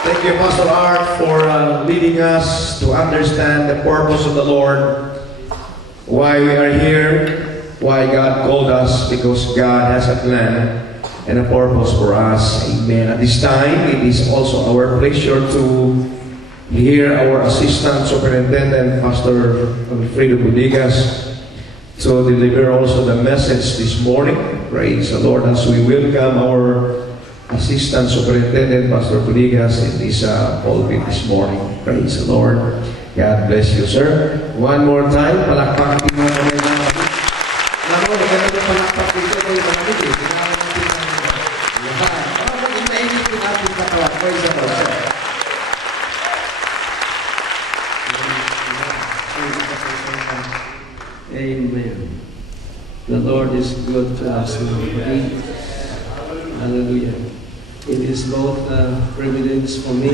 Thank you, Pastor Art, for leading us to understand the purpose of the Lord, why we are here, why God called us, because God has a plan and a purpose for us. Amen. At this time, it is also our pleasure to hear our Assistant Superintendent, Pastor Alfredo Budigas, to deliver also the message this morning. Praise the Lord as we welcome our Assistant Superintendent, Pastor Budigas, in this pulpit this morning. Praise the Lord. God bless you, sir. One more time, palakpak mo naman na. Naku, ganito palakpak dito ko yung mga dito. Inainit ko natin katawan. Praise the Lord, sir. Amen. The Lord is good to us. Hallelujah. It is both a privilege for me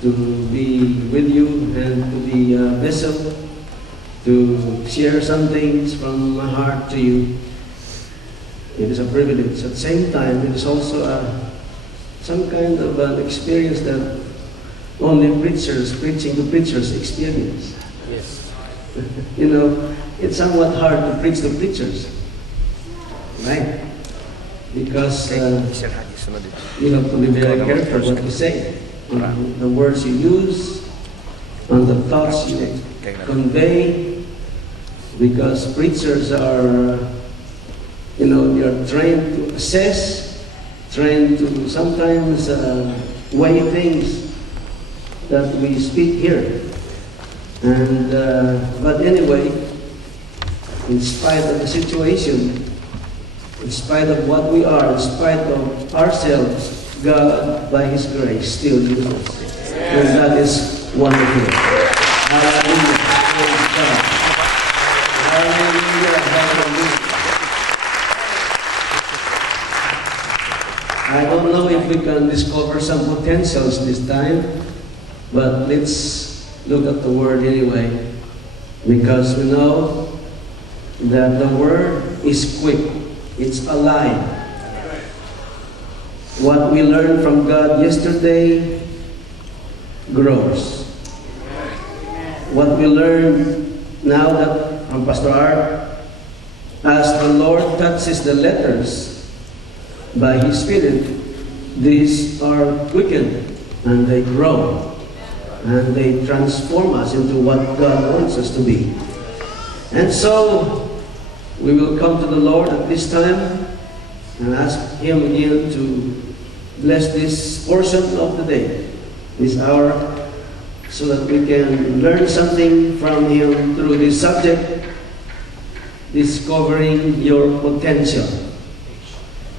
to be with you and to be a vessel to share some things from my heart to you. It is a privilege. At the same time, it is also some kind of an experience that only preachers, preaching to preachers, experience. Yes. You know, it's somewhat hard to preach to preachers, right? Because you have to be very careful what you say, on the words you use, on the thoughts you convey, because preachers are, you know, they are trained to assess, trained to sometimes weigh things that we speak here. And but anyway, in spite of the situation, in spite of what we are, in spite of ourselves, God, by His grace, still uses us. And that is wonderful. Hallelujah. Praise God. Hallelujah. Hallelujah. I don't know if we can discover some potentials this time, but let's look at the Word anyway, because we know that the Word is quick. It's alive. What we learned from God yesterday grows. What we learned now that from Pastor Art, as the Lord touches the letters by His Spirit, these are quickened and they grow and they transform us into what God wants us to be. And so we will come to the Lord at this time and ask Him again to bless this portion of the day, this hour, so that we can learn something from Him through this subject, discovering your potential.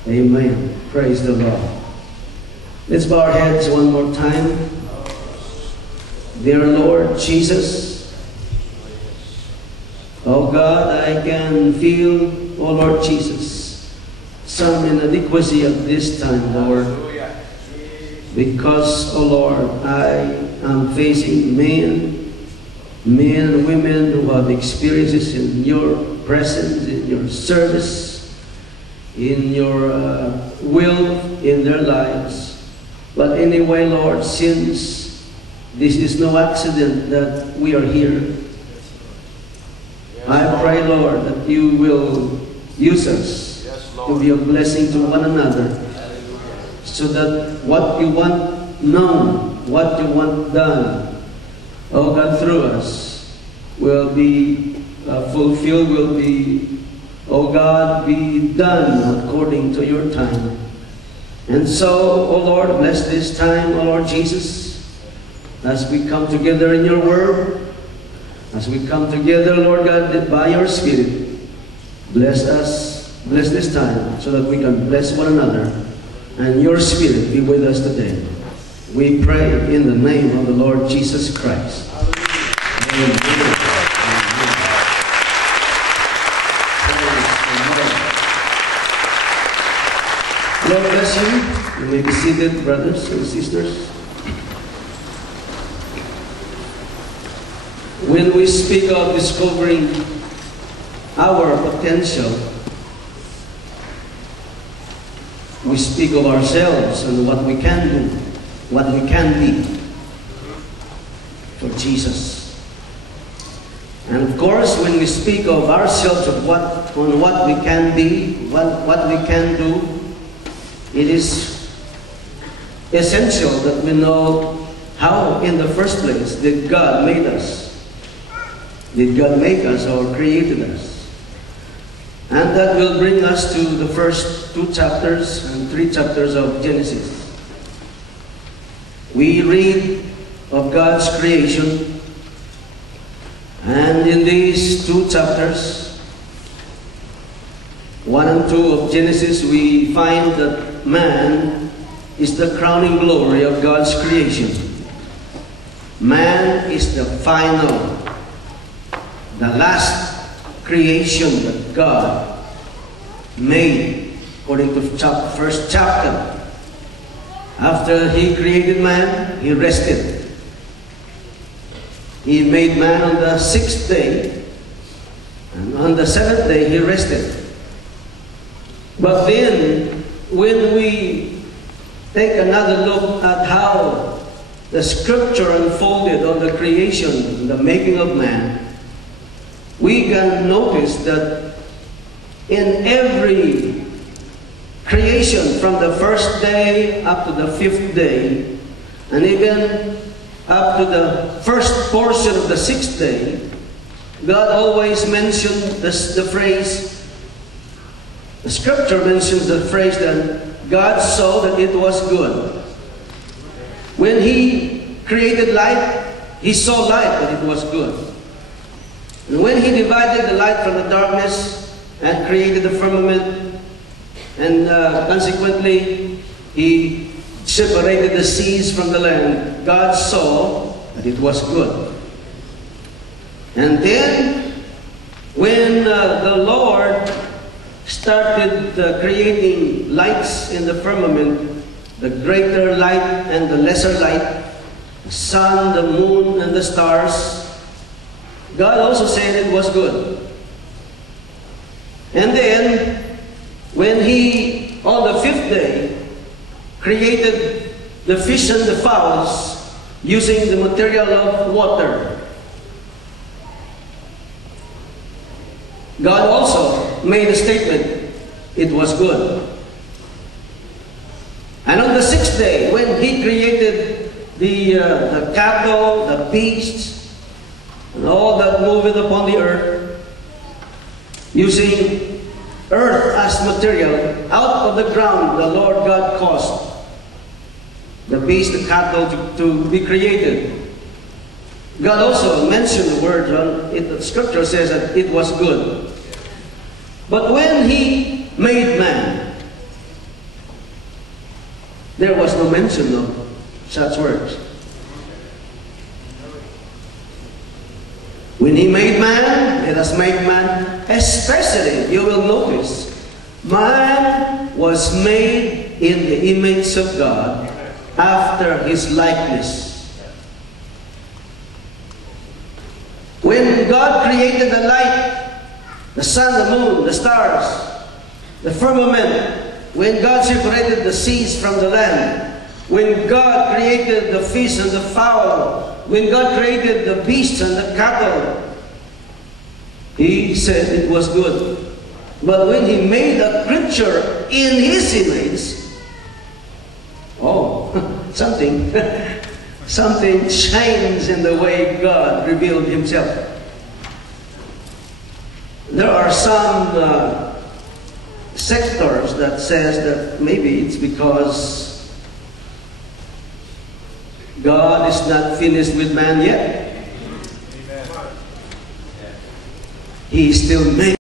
Amen. Praise the Lord. Let's bow our heads one more time. Dear Lord Jesus, oh God, I can feel, oh Lord Jesus, some inadequacy at this time, Lord. Because, oh Lord, I am facing men and women who have experiences in your presence, in your service, in your will in their lives. But anyway, Lord, since this is no accident that we are here, I pray, Lord, that you will use us to be a blessing to one another, so that what you want known, what you want done, oh God, through us will be fulfilled, will be, oh God, be done according to your time. And so, oh Lord, bless this time, oh Lord Jesus, as we come together in your word, as we come together, Lord God, by your Spirit. Bless us, bless this time, so that we can bless one another, and your Spirit be with us today. We pray in the name of the Lord Jesus Christ. Amen. Lord bless you. You may be seated, brothers and sisters. When we speak of discovering our potential, we speak of ourselves and what we can do, what we can be for Jesus. And of course, when we speak of ourselves of what we can be, what we can do, it is essential that we know how, in the first place, did God make us? Did God make us or created us? And that will bring us to the first 2 chapters and 3 chapters of Genesis. We read of God's creation, and in these 2 chapters, 1 and 2 of Genesis, we find that man is the crowning glory of God's creation. Man is the final, the last creation that God made, according to first chapter. After He created man, He rested. He made man on the 6th day, and on the 7th day He rested. But then, when we take another look at how the Scripture unfolded on the creation, the making of man, we can notice that in every creation, from the 1st day up to the 5th day, and even up to the first portion of the 6th day, God always mentioned the phrase, the Scripture mentions the phrase that God saw that it was good. When He created light, He saw light that it was good. And when He divided the light from the darkness and created the firmament, and consequently He separated the seas from the land, God saw that it was good. And then, when the Lord started creating lights in the firmament, the greater light and the lesser light, the sun, the moon, and the stars, God also said it was good. And then, when He, on the 5th day, created the fish and the fowls using the material of water, God also made a statement, it was good. And on the 6th day, when He created the cattle, the beasts, and all that moveth upon the earth, using earth as material, out of the ground the Lord God caused the beast, the cattle to be created. God also mentioned the word, the Scripture says that it was good. But when He made man, there was no mention of such words. When He made man, let us make man, especially, you will notice, man was made in the image of God, after His likeness. When God created the light, the sun, the moon, the stars, the firmament, when God separated the seas from the land, when God created the fish and the fowl, when God created the beasts and the cattle, He said it was good. But when He made a creature in His image, something changed in the way God revealed Himself. There are some sectors that says that maybe it's because God is not finished with man yet. He is still making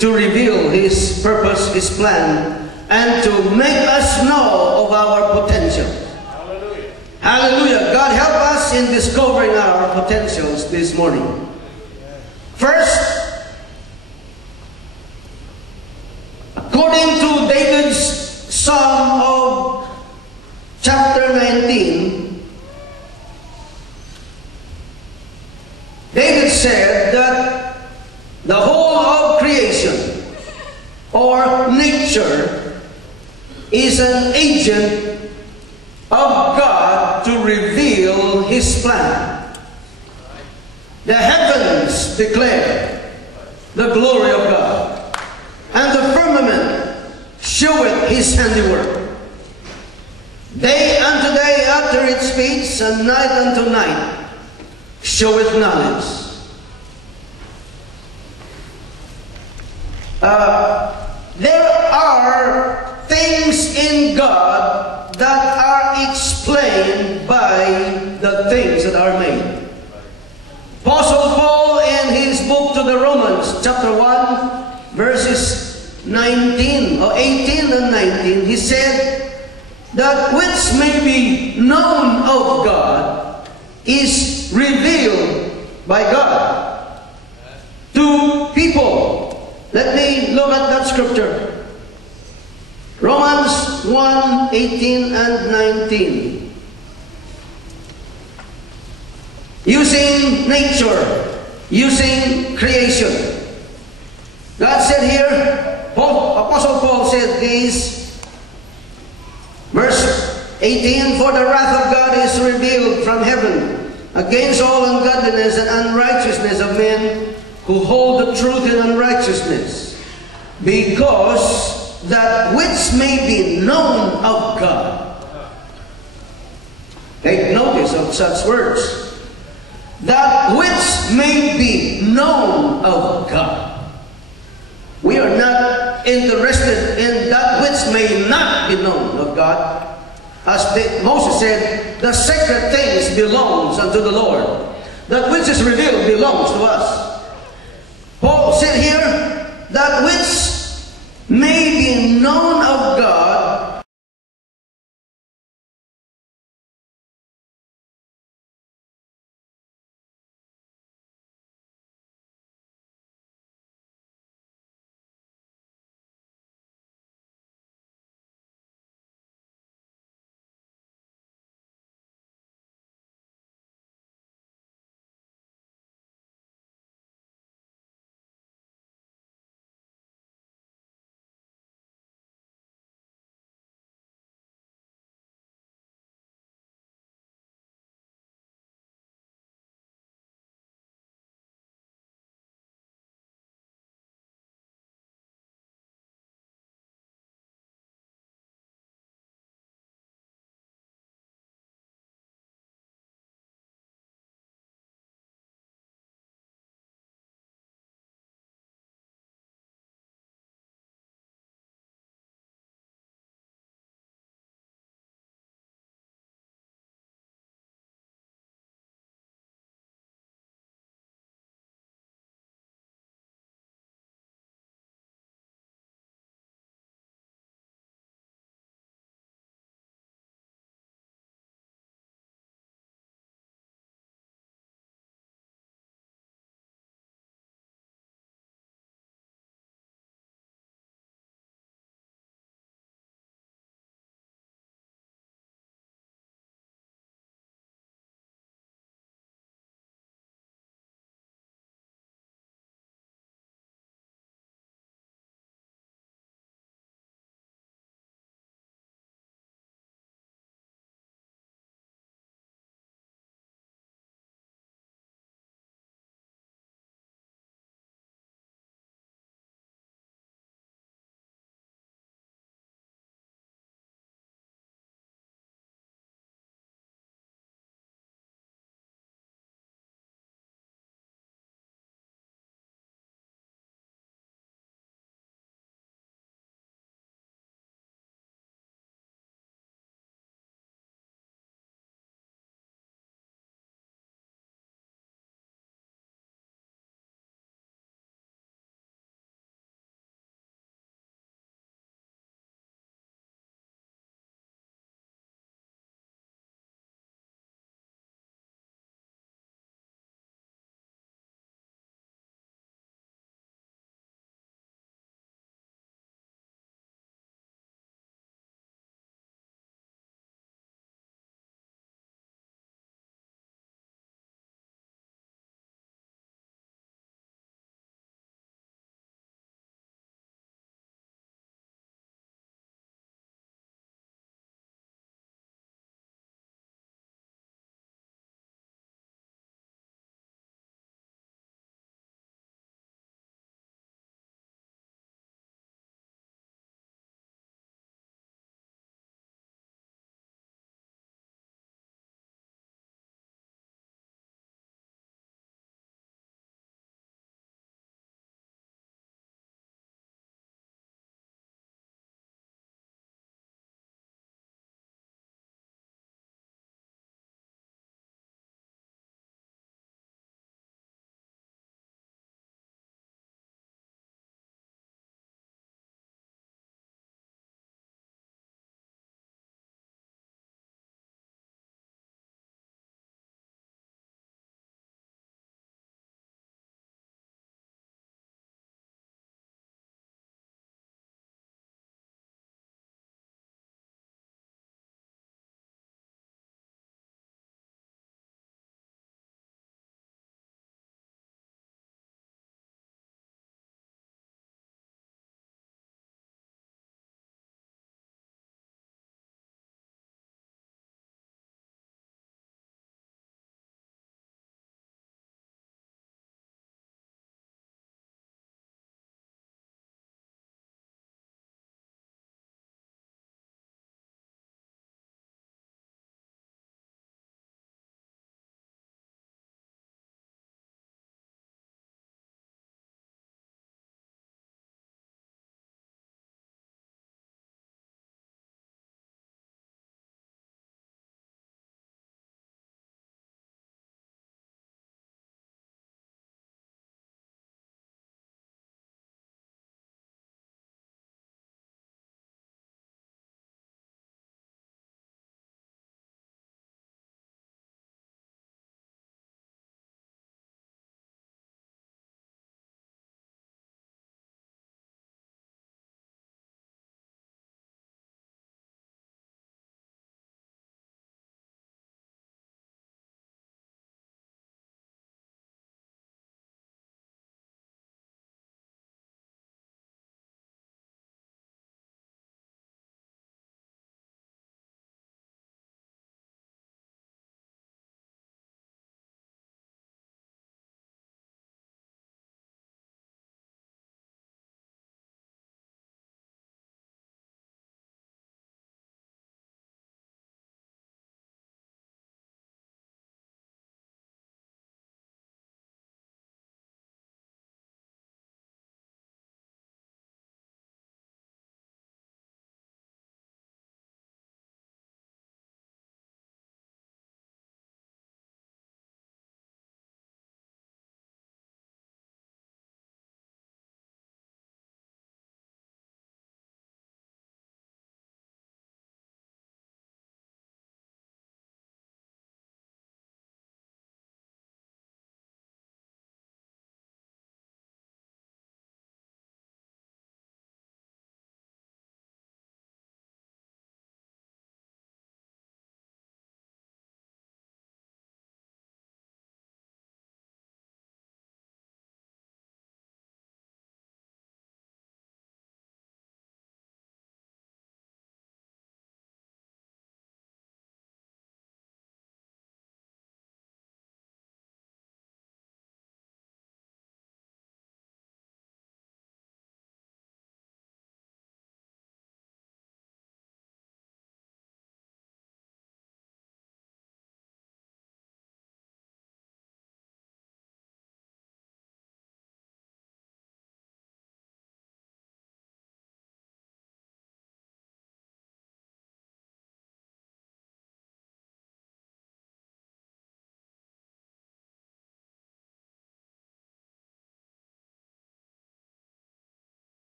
to reveal His purpose, His plan, and to make us know of our potential. Hallelujah. Hallelujah. God help us in discovering our potentials this morning. First, according to David's Psalm of chapter 19, David said that the whole of creation or nature is an agent of God to reveal His plan. The heavens declare the glory of God, and the firmament showeth His handiwork. Day unto day uttereth its speech, and night unto night showeth knowledge. There are things in God that are explained by the things that are made. Apostle Paul in his book to the Romans, chapter 1, verses 19 or 18 and 19, he said that which may be known of God is revealed by God to people. Let me look at that scripture. Romans 1, 18 and 19. Using nature, using creation. God said here, Apostle Paul said this, verse 18, for the wrath of God is revealed from heaven against all ungodliness and unrighteousness of men who hold the truth in unrighteousness, because that which may be known of God. Take notice of such words. That which may be known of God. We are not interested in that which may not be known of God. As Moses said, the sacred things belongs unto the Lord. That which is revealed belongs to us. Paul said here, that which may be known of God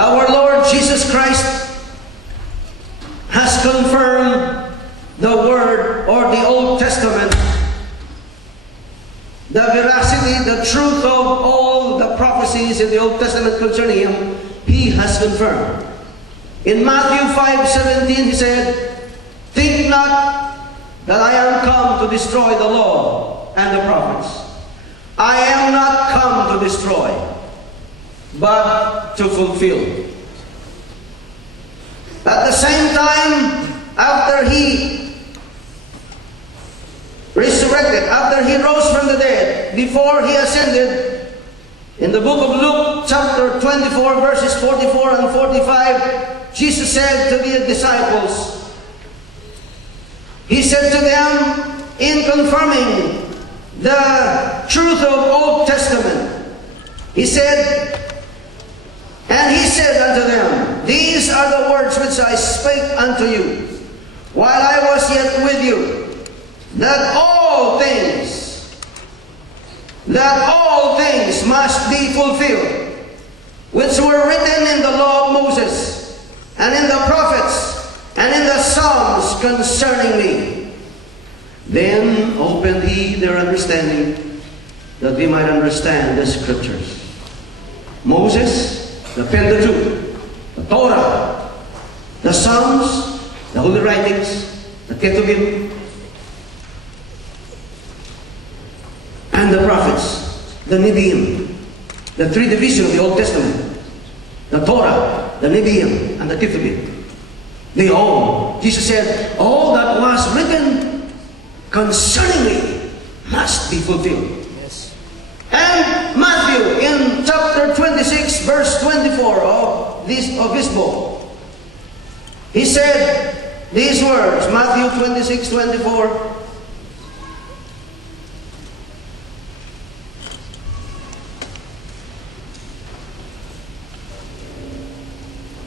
our Lord Jesus Christ has confirmed the Word or the Old Testament, the veracity, the truth of all the prophecies in the Old Testament concerning Him, He has confirmed. In Matthew 5:17, He said, "Think not that I am come to destroy the law and the prophets. I am not come to destroy, but to fulfill." At the same time, after He resurrected, after He rose from the dead, before He ascended, in the book of Luke chapter 24 verses 44 and 45, Jesus said to the disciples, He said to them, in confirming the truth of Old Testament, He said, and He said unto them, "These are the words which I spake unto you, while I was yet with you, that all things must be fulfilled, which were written in the law of Moses, and in the prophets, and in the Psalms concerning me." Then opened He their understanding, that we might understand the Scriptures. Moses, the Pentateuch, the Torah, the Psalms, the Holy Writings, the Ketuvim, and the prophets, the Nevi'im, the three divisions of the Old Testament, the Torah, the Nevi'im, and the Ketuvim. They all, Jesus said, all that was written concerning me must be fulfilled. Yes. And Matthew, in chapter 26, verse 24 of his book, he said these words, Matthew 26, 24,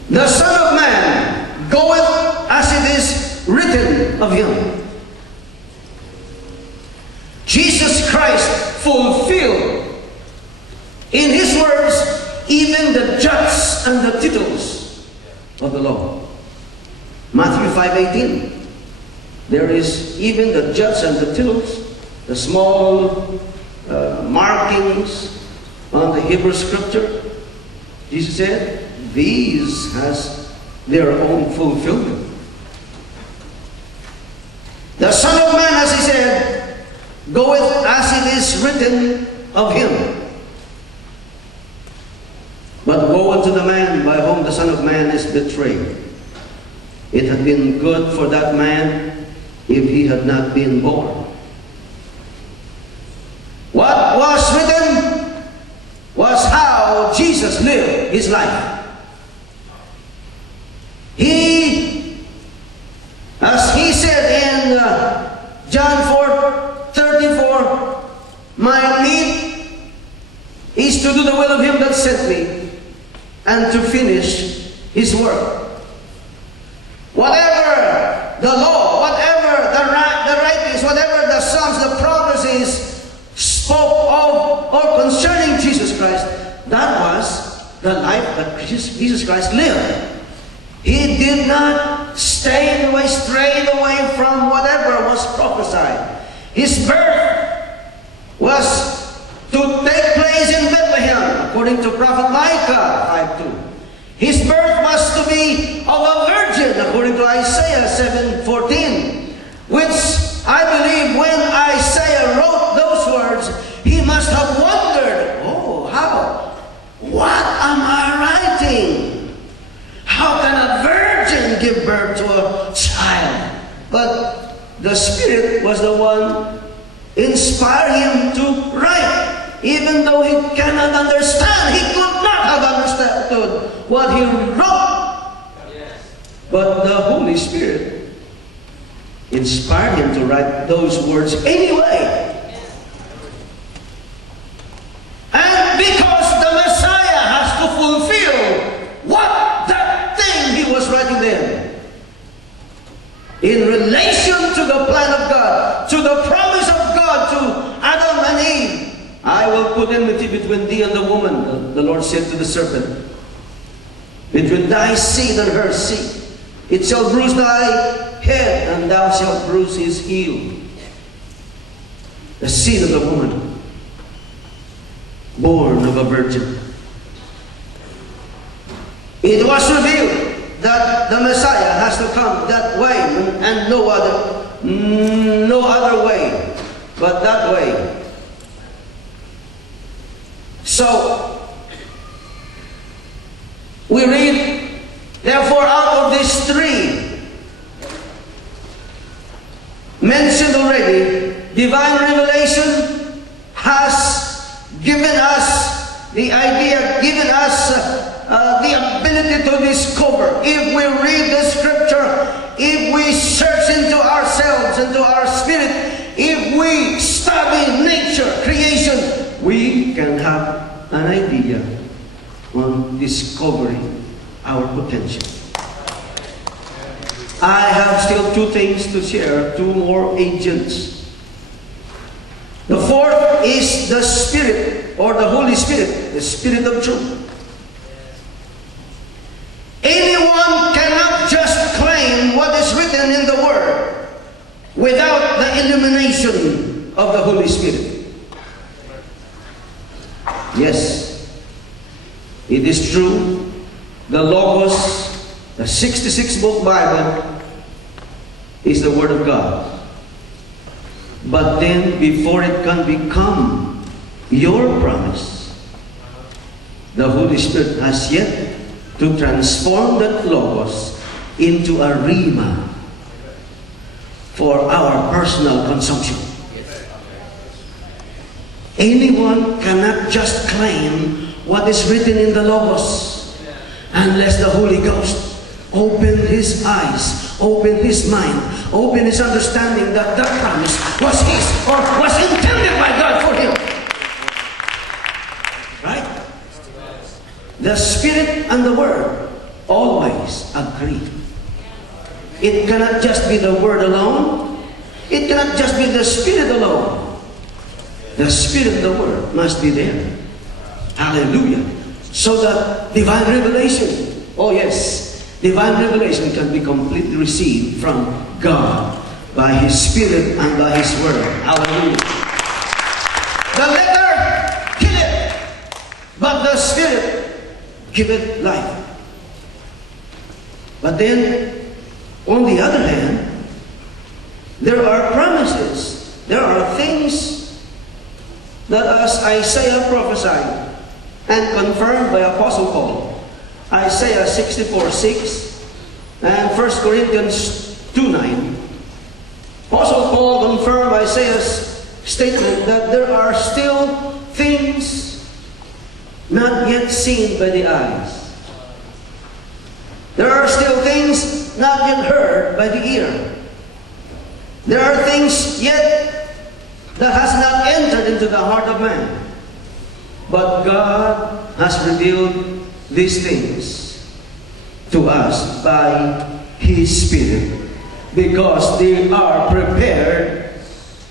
"The Son of Man goeth as it is written of Him." Jesus Christ fulfilled in His words even the jots and the tittles of the law. Matthew 5:18. There is even the jots and the tittles, the small markings on the Hebrew Scripture. Jesus said, these has their own fulfillment. The Son of Man, as He said, goeth as it is written of Him. But woe unto the man by whom the Son of Man is betrayed. It had been good for that man if he had not been born. What was written was how Jesus lived His life. He, as He said in John 4:34, "My meat is to do the will of Him that sent me, and to finish His work." Whatever the law, whatever the writings, whatever the Psalms, the prophecies spoke of or concerning Jesus Christ, that was the life that Jesus Christ lived. He did not stray away from whatever was prophesied. His birth was to take place in Bethlehem, according to Prophet Micah 5:2. His birth was to be of a virgin, according to Isaiah 7:14, which I believe when Isaiah wrote those words, he must have wondered, oh, how? What am I writing? How can a virgin give birth to a child? But the Spirit was the one inspired him to write. Even though he cannot understand, he could not have understood what he wrote. Yes. But the Holy Spirit inspired him to write those words anyway. And because the Messiah has to fulfill what that thing he was writing there, in relation to the plan of God, to the promise of God to Adam and Eve, "I will put enmity between thee and the woman," the Lord said to the serpent. between thy seed and her seed. It shall bruise thy head, and thou shalt bruise his heel. The seed of the woman, born of a virgin. It was revealed that the Messiah has to come that way, and no other way but that way. So, we read, therefore, out of these three mentioned already, divine revelation has given us the idea, given us the ability to discover. If we read the scripture, if we search into ourselves, into our spirit, if we study nature, creation, we can have an idea on discovering our potential. I have still two things to share, two more agents. The fourth is the Spirit, or the Holy Spirit, the Spirit of truth. Anyone cannot just claim what is written in the Word without the illumination of the Holy Spirit. Yes, it is true, the Logos, the 66-book Bible, is the Word of God. But then, before it can become your promise, the Holy Spirit has yet to transform that Logos into a rhema for our personal consumption. Anyone cannot just claim what is written in the Logos unless the Holy Ghost open his eyes, open his mind, open his understanding that that promise was his, or was intended by God for him. Right? The Spirit and the Word always agree. It cannot just be the Word alone. It cannot just be the Spirit alone. The Spirit and the Word must be there. Hallelujah. So that divine revelation, oh yes, divine revelation can be completely received from God by His Spirit and by His Word. Hallelujah. The letter killeth, but the Spirit giveth life. But then, on the other hand, there are promises. There are things that, as Isaiah prophesied and confirmed by Apostle Paul, Isaiah 64:6 and 1 Corinthians 2:9, Apostle Paul confirmed Isaiah's statement that there are still things not yet seen by the eyes. There are still things not yet heard by the ear. There are things yet that has not entered into the heart of man. But God has revealed these things to us by His Spirit, because they are prepared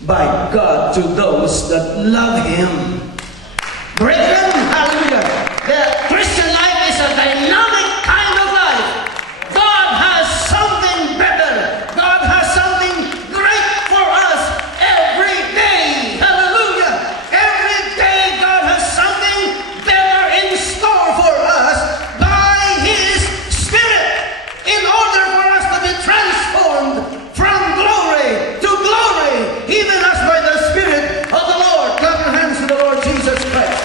by God to those that love Him. Brethren, hallelujah, the Christian life is a dynamic kind of life. God has something better. God has something great for us every day. Hallelujah. Every day God has something better in store for us by His Spirit, in order for us to be transformed from glory to glory, even as by the Spirit of the Lord. Clap your hands to the Lord Jesus Christ.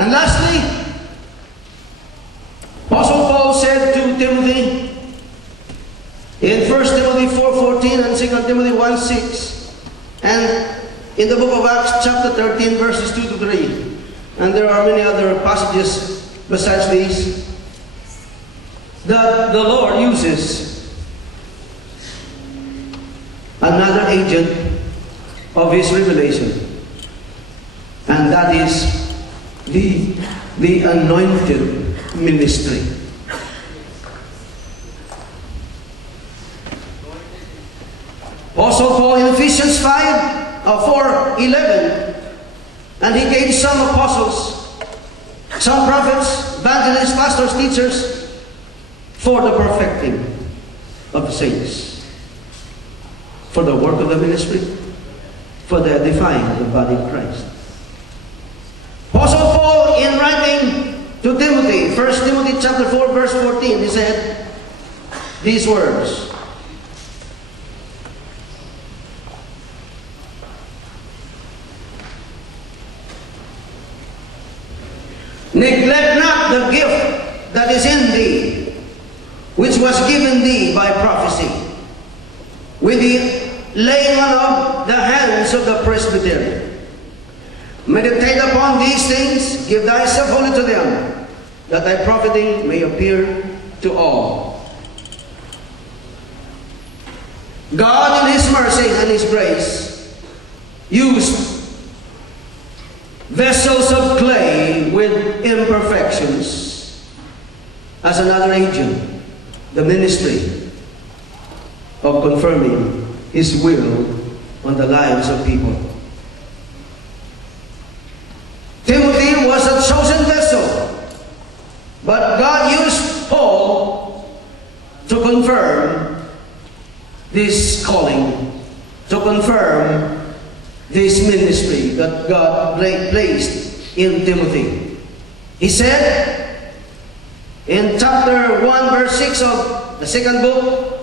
And lastly, Apostle Paul said to Timothy in 1 Timothy 4:14 and 2 Timothy 1:6, and in the book of Acts chapter 13 verses 2 to 3, and there are many other passages besides these, that the Lord uses another agent of His revelation, and that is the anointed ministry. Apostle Paul in Ephesians 5 4:11, and he gave some apostles, some prophets, evangelists, pastors, teachers, for the perfecting of the saints, for the work of the ministry, for the edifying of the body of Christ. Apostle Paul, in writing to Timothy, 1 Timothy chapter 4, verse 14, he said these words, "Neglect not the gift that is in thee, which was given thee by prophecy, with the laying on of the hands of the presbytery. Meditate upon these things, give thyself wholly to them, that thy profiting may appear to all." God, in His mercy and His grace, used vessels of clay with imperfections as another agent, the ministry of confirming His will on the lives of people. Timothy was a chosen vessel, but God used Paul to confirm this calling, to confirm this ministry that God placed in Timothy. He said in chapter 1, verse 6 of the second book,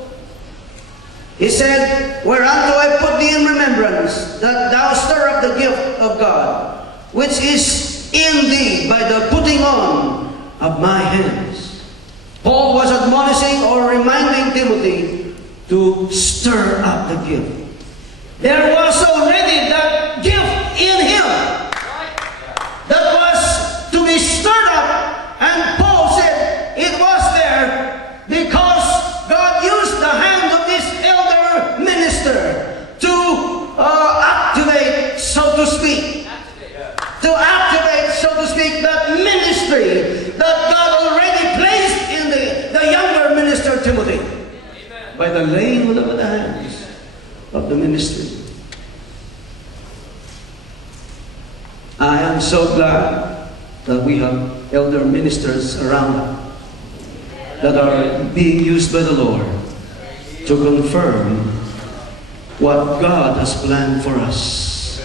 he said, "Whereunto I put thee in remembrance, that thou stir up the gift of God, which is in thee by the putting on of my hands." Paul was admonishing or reminding Timothy to stir up the gift. There was already that gift in him that was to be stirred up, and Paul said it was there because God used the hand of this elder minister to activate, so to speak, that ministry that God already placed in the younger minister Timothy. Amen. By the laying on of the hands of the ministry. I am so glad that we have elder ministers around that are being used by the Lord to confirm what God has planned for us,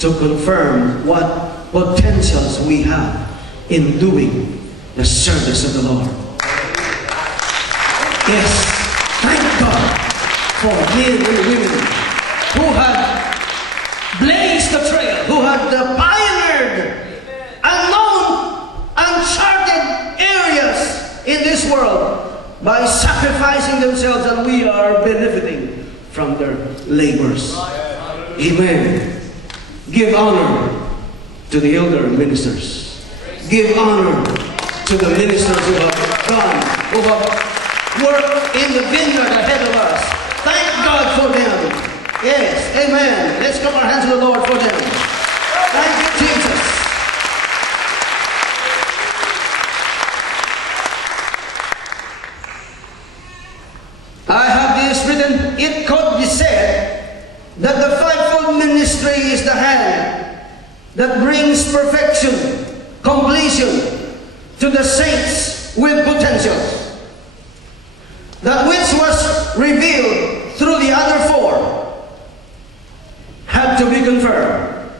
to confirm what potentials we have in doing the service of the Lord. Yes, thank God for men and women who had blazed the trail, who had pioneered unknown, uncharted areas in this world by sacrificing themselves, and we are benefiting from their labors. Amen. Give honor to the elder ministers. Give honor to the ministers who have done, who have worked in the vineyard ahead of us. Thank God for them. Yes, amen. Let's clap our hands to the Lord for them. Thank you, Jesus. I have this written, it could be said that the fivefold ministry is the hand that brings perfection, completion to the saints with potentials. That which was revealed through the other four had to be confirmed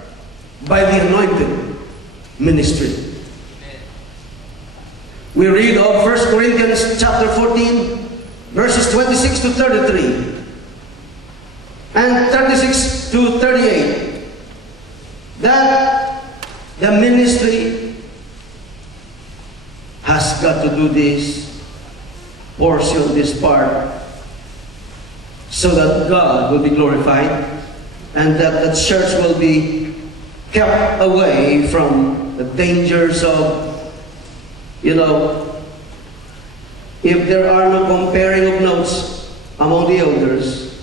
by the anointed ministry. We read of 1 Corinthians chapter 14, verses 26 to 33 and 36 to 38. That the ministry has got to do this portion, this part, so that God will be glorified and that the church will be kept away from the dangers of, if there are no comparing of notes among the elders.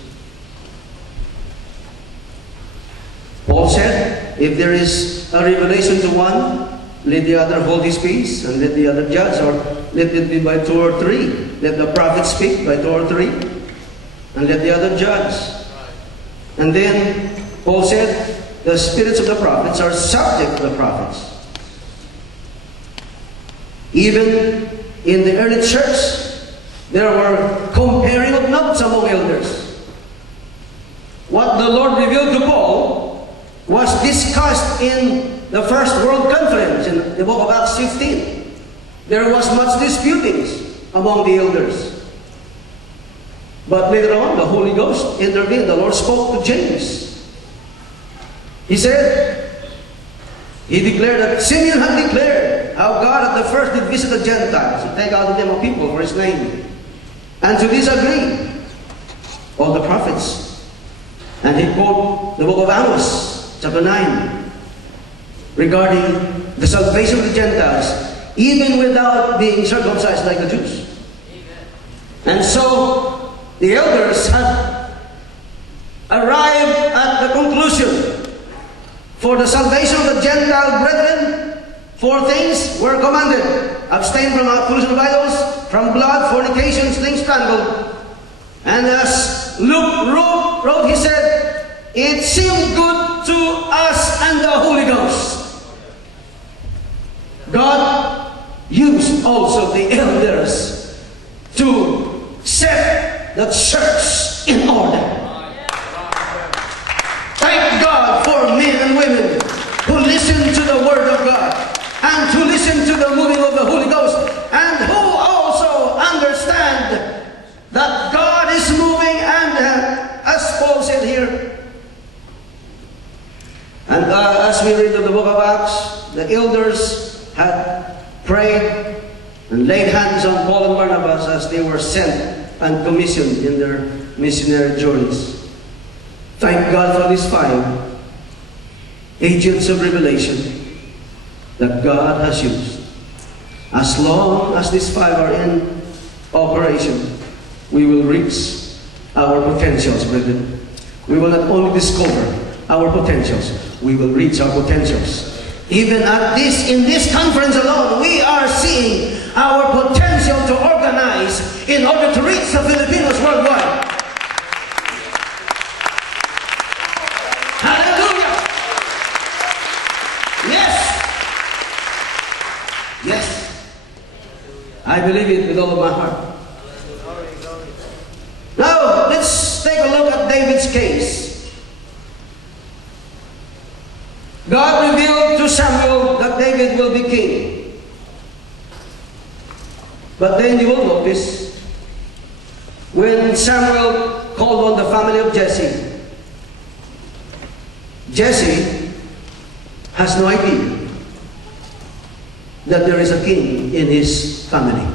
Paul said, if there is a revelation to one, let the other hold his peace, and let the other judge, or let it be by 2 or 3. Let the prophet speak by 2 or 3, and let the other judge. And then Paul said, the spirits of the prophets are subject to the prophets. Even in the early church, there were comparing of notes among elders. What the Lord revealed to Paul was discussed in the First World Conference in the book of Acts 15. There was much disputings among the elders. But later on, the Holy Ghost intervened. The Lord spoke to James. He said, he declared that Simeon had declared how God at the first did visit the Gentiles to take out of them a people for his name. And to this agreed all the prophets. And he quoted the book of Amos, chapter 9, regarding the salvation of the Gentiles, even without being circumcised like the Jews. And so, the elders had arrived at the conclusion: for the salvation of the Gentile brethren, 4 things were commanded: abstain from pollution of idols, from blood, fornication, things strangled. And as Luke wrote, he said, it seemed good to us and the Holy Ghost. God used also the elders to set the church in order. Thank God for men and women who listen to the Word of God and to listen to the moving of the Holy Ghost, and who also understand that God is moving, and as Paul said here, and as we read in the book of Acts, the elders had prayed and laid hands on Paul and Barnabas as they were sent and commissioned in their missionary journeys. Thank God for these 5 agents of revelation that God has used. As long as these 5 are in operation, we will reach our potentials, brethren. We will not only discover our potentials, we will reach our potentials. Even in this conference alone, we are seeing our potential to organize in order to reach the Filipinos worldwide. Hallelujah! Yes! Yes! I believe it with all of my heart. Now, let's take a look at David's case. God revealed to Samuel that David will be king. But then you will notice, when Samuel called on the family of Jesse, Jesse has no idea that there is a king in his family.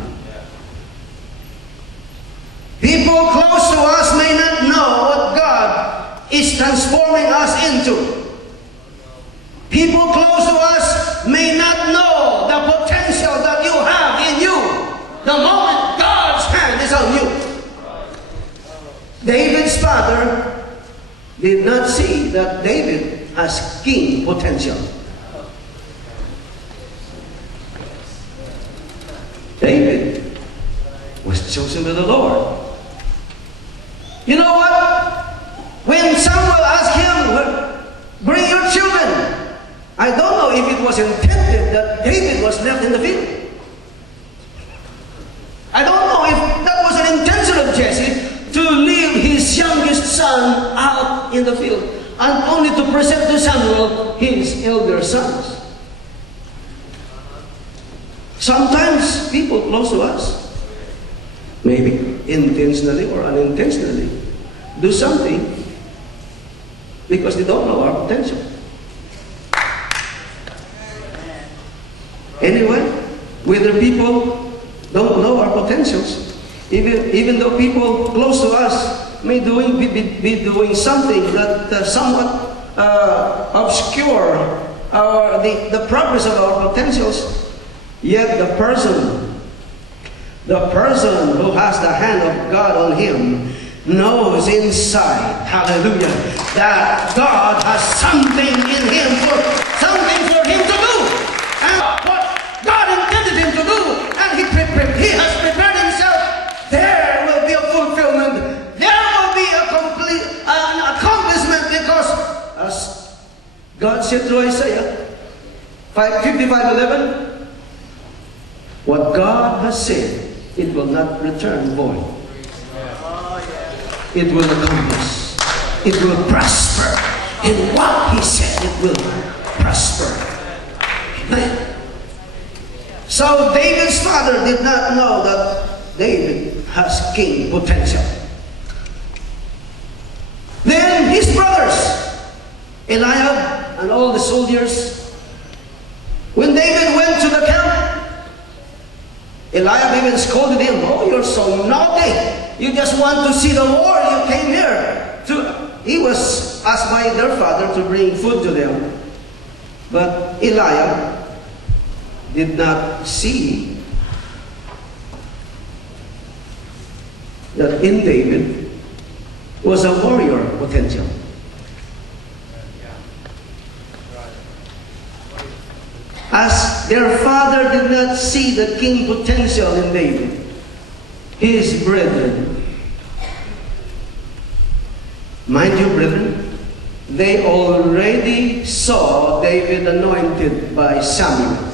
People close to us may not know what God is transforming us into. People close to us may not know the potential that you have in you the moment God's hand is on you. David's father did not see that David has king potential. David was chosen by the Lord. You know what? When Samuel asked him, bring your children, I don't know if it was intended that David was left in the field. I don't know if that was an intention of Jesse to leave his youngest son out in the field and only to present to Samuel his elder sons. Sometimes people close to us, maybe intentionally or unintentionally, do something because they don't know our potential. Anyway, whether people don't know our potentials, even though people close to us may be doing something that somewhat obscure the progress of our potentials, yet the person who has the hand of God on him knows inside, hallelujah, that God has something in him, something for him to do. And what God intended him to do, and he has prepared himself, there will be a fulfillment. There will be a complete an accomplishment, because as God said through Isaiah 55:11, what God has said, it will not return void. It will accomplish. It will prosper. In what He said, it will prosper. Amen. So David's father did not know that David has king potential. Then his brothers, Eliab and all the soldiers, when David went to the camp, Eliab even scolded him, "Oh, you're so naughty. You just want to see the war. You came here." He was asked by their father to bring food to them. But Eliab did not see that in David was a warrior potential. As their father did not see the king potential in David, his brethren, mind you, brethren, they already saw David anointed by Samuel.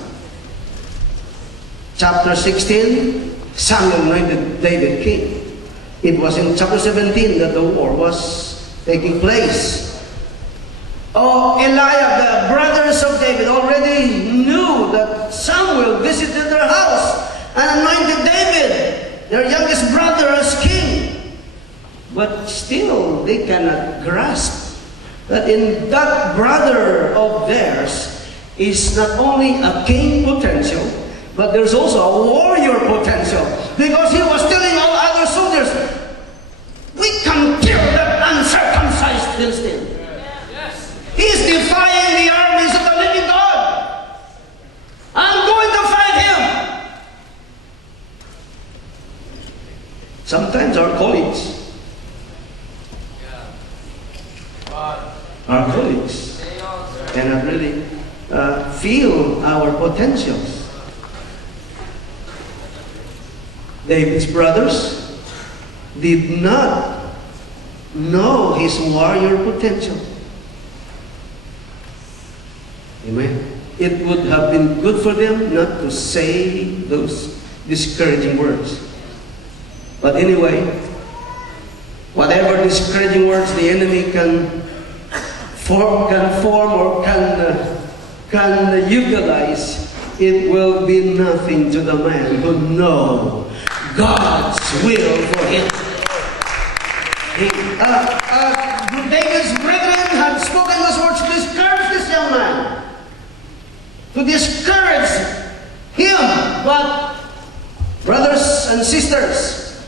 Chapter 16, Samuel anointed David king. It was in chapter 17 that the war was taking place. Oh, Eliab, the brothers of David, already knew that Samuel visited their house and anointed David, their youngest brother, as king. But still, they cannot grasp that in that brother of theirs is not only a king potential, but there's also a warrior potential. Because he was telling all other soldiers, "We can kill that uncircumcised Philistine." He's defying the armies of the living God. I'm going to fight him. Sometimes our colleagues cannot really feel our potentials. David's brothers did not know his warrior potential. Amen. It would have been good for them not to say those discouraging words. But anyway, whatever discouraging words the enemy can form or can utilize, it will be nothing to the man who knows God's will for him. David's brethren had spoken those words to discourage this young man, to discourage him. But brothers and sisters,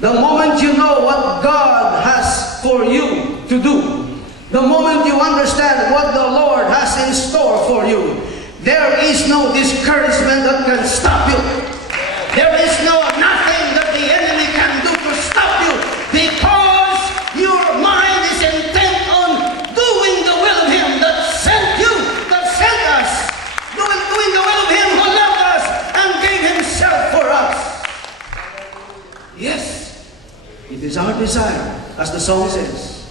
the moment you know what God has for you to do, the moment you understand what the Lord has in store for you, there is no discouragement that can stop you. There is nothing that the enemy can do to stop you, because your mind is intent on doing the will of Him that sent you, that sent us, doing the will of Him who loved us and gave Himself for us. Yes, it is our desire, as the song says,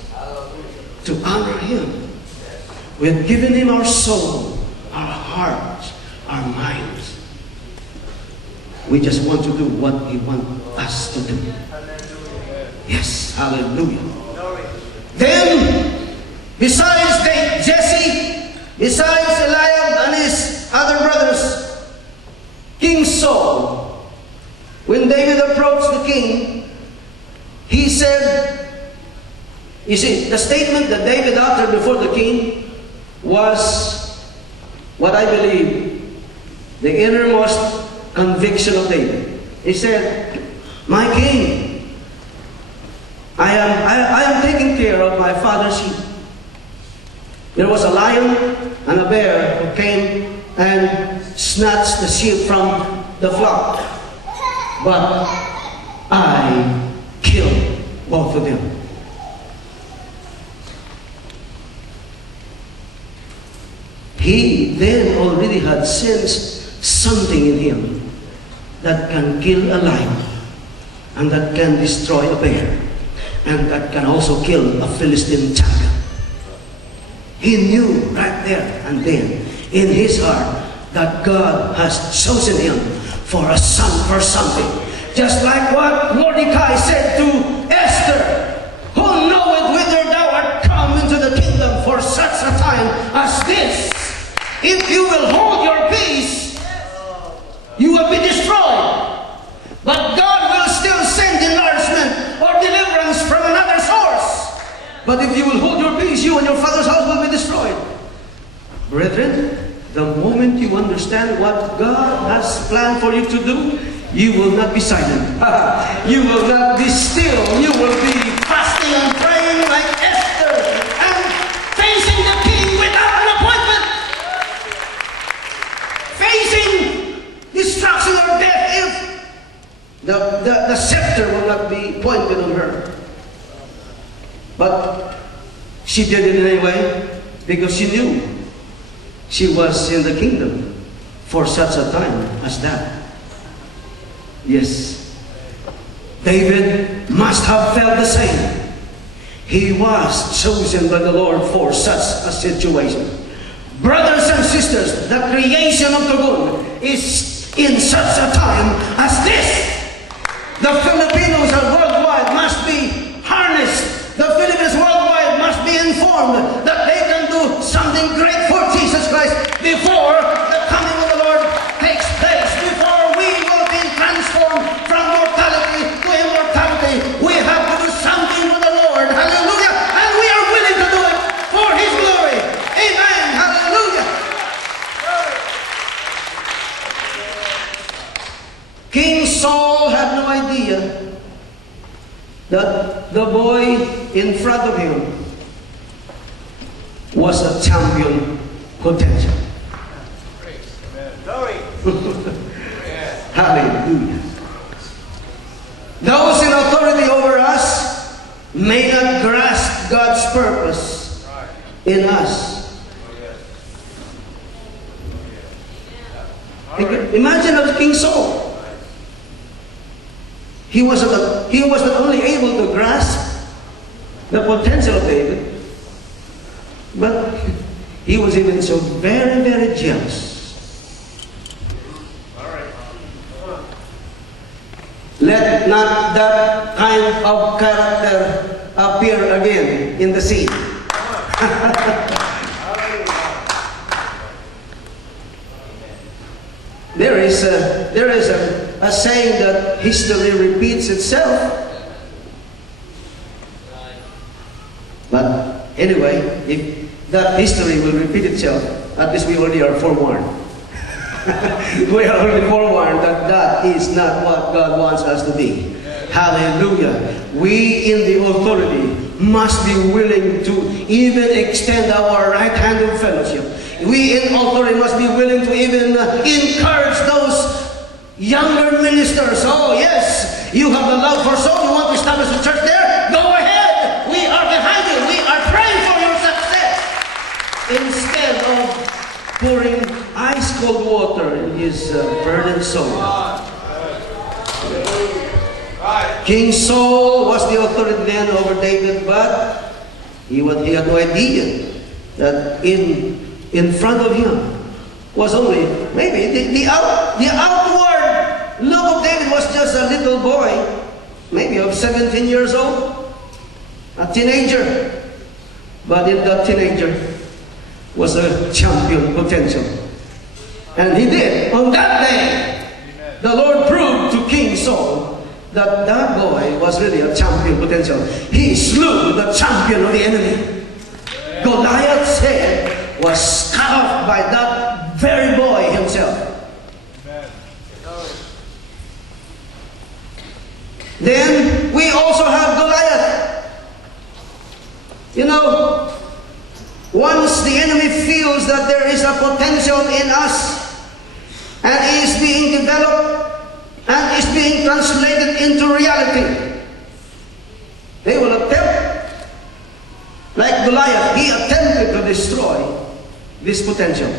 to honor Him. We have given Him our soul, our hearts, our minds. We just want to do what He wants us to do. Yes, hallelujah. Then, besides Jesse, besides Eliab and his other brothers, King Saul, when David approached the king, he said, you see, the statement that David uttered before the king was what I believe the innermost conviction of David. He said, "My king, I am taking care of my father's sheep. There was a lion and a bear who came and snatched the sheep from the flock, but I killed both of them." He then already had sensed something in him that can kill a lion, and that can destroy a bear, and that can also kill a Philistine champion. He knew right there and then in his heart that God has chosen him for a son, for something. Just like what Mordecai said to Esther, who knoweth whither thou art come into the kingdom for such a time as this. If you will hold your peace, you will be destroyed. But God will still send enlargement or deliverance from another source. But if you will hold your peace, you and your father's house will be destroyed. Brethren, the moment you understand what God has planned for you to do, you will not be silent. You will not be still. You will be fasting and praying like Esther and facing the king without an appointment. Facing destruction or death if the scepter will not be pointed on her. But she did it anyway because she knew she was in the kingdom for such a time as that. Yes, David must have felt the same. He was chosen by the Lord for such a situation. Brothers and sisters, the creation of the world is in such a time as this. The Filipinos worldwide must be harnessed. The Filipinos worldwide must be informed that they can do something great for Jesus Christ before the coming of the Lord takes place, before we will be transformed from mortality to immortality. We have to do something for the Lord. Hallelujah. And we are willing to do it for His glory. Amen. Hallelujah. King Saul had no idea that the boy in front of him was a champion potential. Hallelujah. Those in authority over us may not grasp God's purpose in us. Imagine of King Saul. He was not only able to grasp the potential of David, but he was even so very, very jealous. Let not that kind of character appear again in the scene. There is a saying that history repeats itself. But anyway, if that history will repeat itself, at least we already are forewarned. We are already forewarned that that is not what God wants us to be. Hallelujah. We in the authority must be willing to even extend our right hand of fellowship. We in authority must be willing to even encourage those younger ministers. Oh yes, you have the love for soul. You want to establish a church there? Go ahead. We are behind you. We are praying for your success. Instead of pouring ice cold water in his burdened soul. King Saul was the authority then over David, but he had no idea that in front of him was only maybe the outward look of David was just a little boy, maybe of 17 years old, a teenager. But in that teenager was a champion potential. And he did. On that day, the Lord proved to King Saul that that boy was really a champion potential. He slew the champion of the enemy. Goliath's head was cut off by that very boy himself. Then we also have Goliath. You know, once the enemy feels that there is a potential in us and is being developed and is being translated into reality, they will attempt, like Goliath, he attempted to destroy this potential.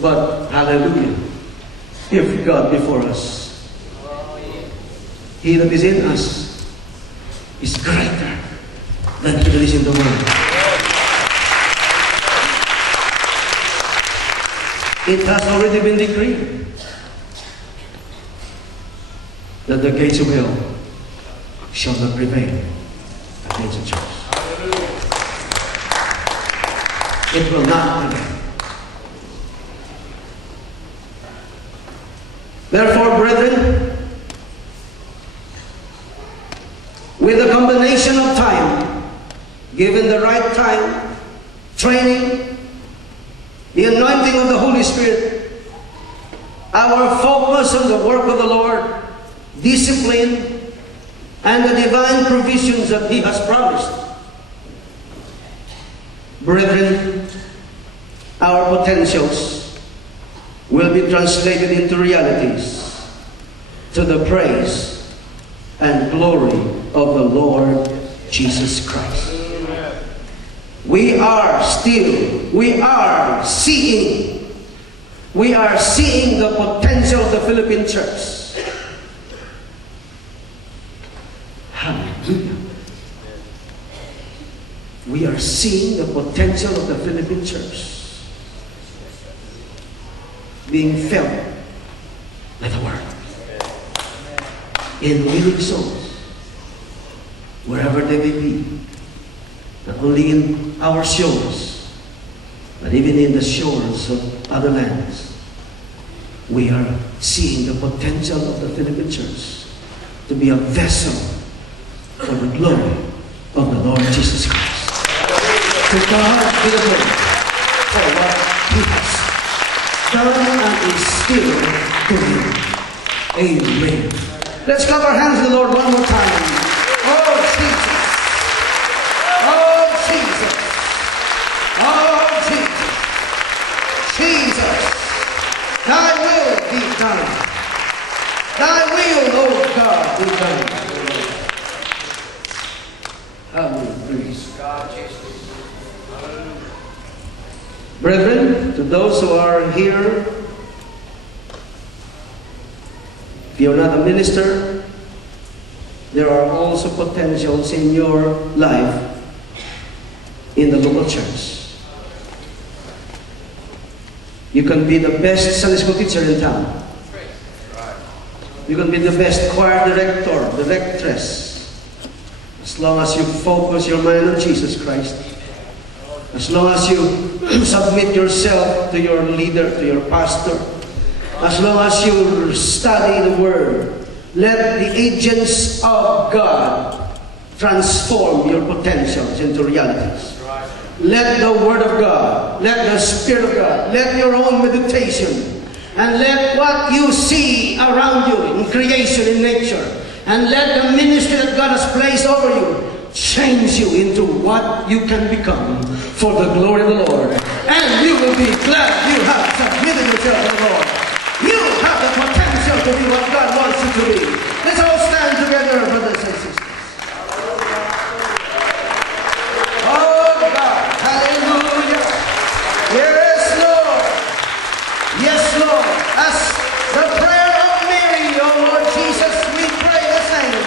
But, hallelujah, if God before us, He that is in us is greater than he that is in the world. It has already been decreed that the gates of hell shall not prevail against the church. It will not prevail. Therefore, brethren, with a combination of time, given the right time, training, the anointing of the Holy Spirit, our focus on the work of the Lord, discipline, and the divine provisions that He has promised, brethren, our potentials will be translated into realities to the praise and glory of the Lord Jesus Christ. We are seeing the potential of the Philippine church. Hallelujah. We are seeing the potential of the Philippine church being felt by the world in winning souls wherever they may be, not only in our shores but even in the shores of other lands. We are seeing the potential of the Philippine church to be a vessel for the glory of the Lord Jesus Christ. To God be the glory for what He has done and is still doing. Amen. Let's clap our hands to the Lord one more time. Oh, Jesus. Oh, Jesus. Oh, Jesus. Jesus. Thy will be done. Thy will, oh God, be done. Hallelujah. Brethren, to those who are here, if you're not a minister, there are also potentials in your life in the local church. You can be the best Sunday school teacher in town. You can be the best choir director, directress, as long as you focus your mind on Jesus Christ. As long as you submit yourself to your leader, to your pastor. As long as you study the Word. Let the agents of God transform your potentials into realities. Let the Word of God, let the Spirit of God, let your own meditation, and let what you see around you in creation, in nature, and let the ministry that God has placed over you change you into what you can become for the glory of the Lord. And you will be glad you have submitted yourself to the Lord. You have the potential to be what God wants you to be. Let's all stand together, brothers and sisters. Oh God, hallelujah. Yes, Lord. Yes, Lord. As the prayer of Mary, oh Lord Jesus, we pray the same.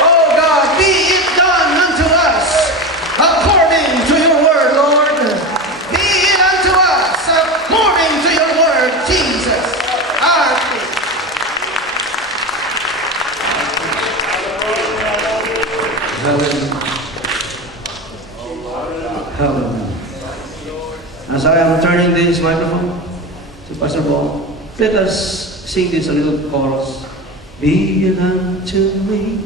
Oh God, be it done unto us according to your word, Lord. Be it unto us according to your word, Jesus, our King. Hallelujah. Hallelujah. As I am turning this microphone to Pastor Paul, let us sing this a little chorus. Be it unto me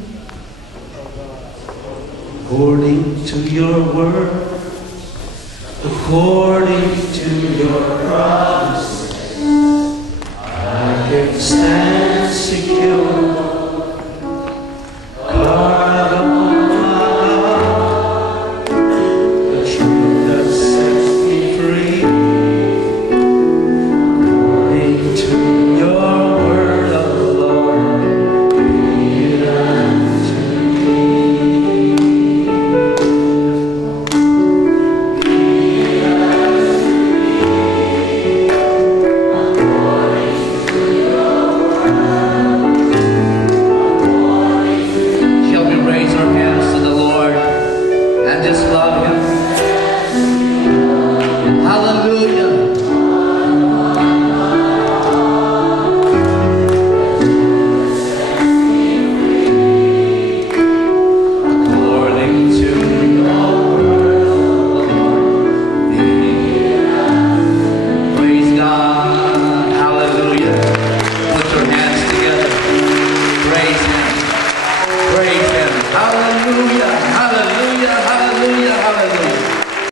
according to your word, according to your promise, I can stand secure. God of my heart, the truth that sets me free, according to your word, of the Lord, be it unto me. According to your word. Hallelujah.